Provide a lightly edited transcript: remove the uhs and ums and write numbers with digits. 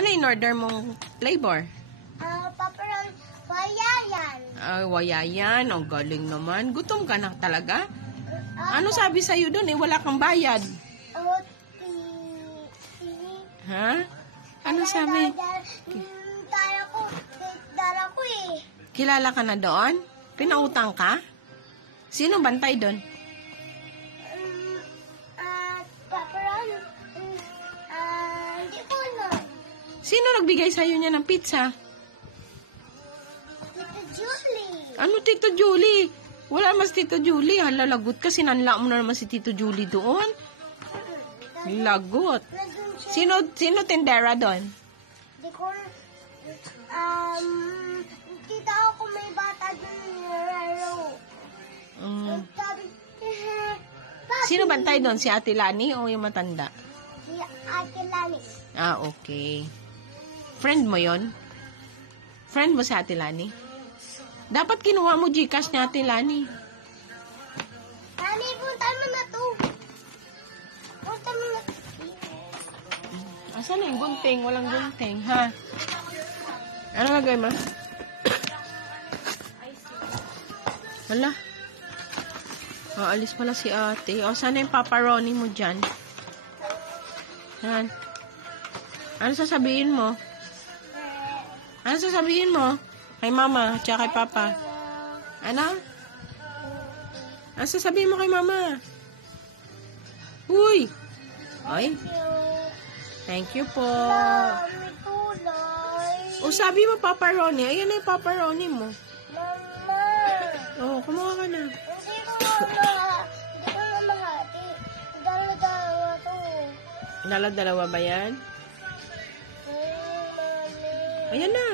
Ano in-order mong flavor? Paparon, wayayan. Ay, wayayan. Ang galing naman. Gutom ka na talaga? Ano sabi sa'yo doon? Wala kang bayad. Ha? Ano sabi? Dala ko eh. Kilala ka na doon? Pinautang ka? Sino bantay doon? Paparon, hindi ko alam. Sino nagbigay sa'yo niya ng pizza? Tito Julie. Ano Tito Julie? Wala mas Tito Julie. Hala, lagot ka. Sinanla mo na naman si Tito Julie doon. Lagot. Sino tindera doon? Di ko, kita ako may bata dun nilaro. Sino bantay doon? Si Ate Lani o yung matanda? Si Ate Lani. Okay. Friend mo yon? Friend mo si Ate Lani? Dapat kinuha mo Gcash ni Ate Lani. Lani, punta mo na to. Punta mo na. Asan na yung gunting? Walang gunting, ha? Ano gagawin mo? Wala. Alis pala si ate. O, sana yung paparoni mo dyan? Yan. Ano sasabihin mo? Ano sasabihin mo? Kay mama, tsaka kay papa. Ano? Ano sasabihin mo kay mama? Uy! Ay. Thank you po. O, sabi mo paparoni. Ayan na yung paparoni mo. Mama. Oh, kumuha ka na. Hindi ko na mahati. Dala-dala to. Dala-dalawa ba yan? Ayan na.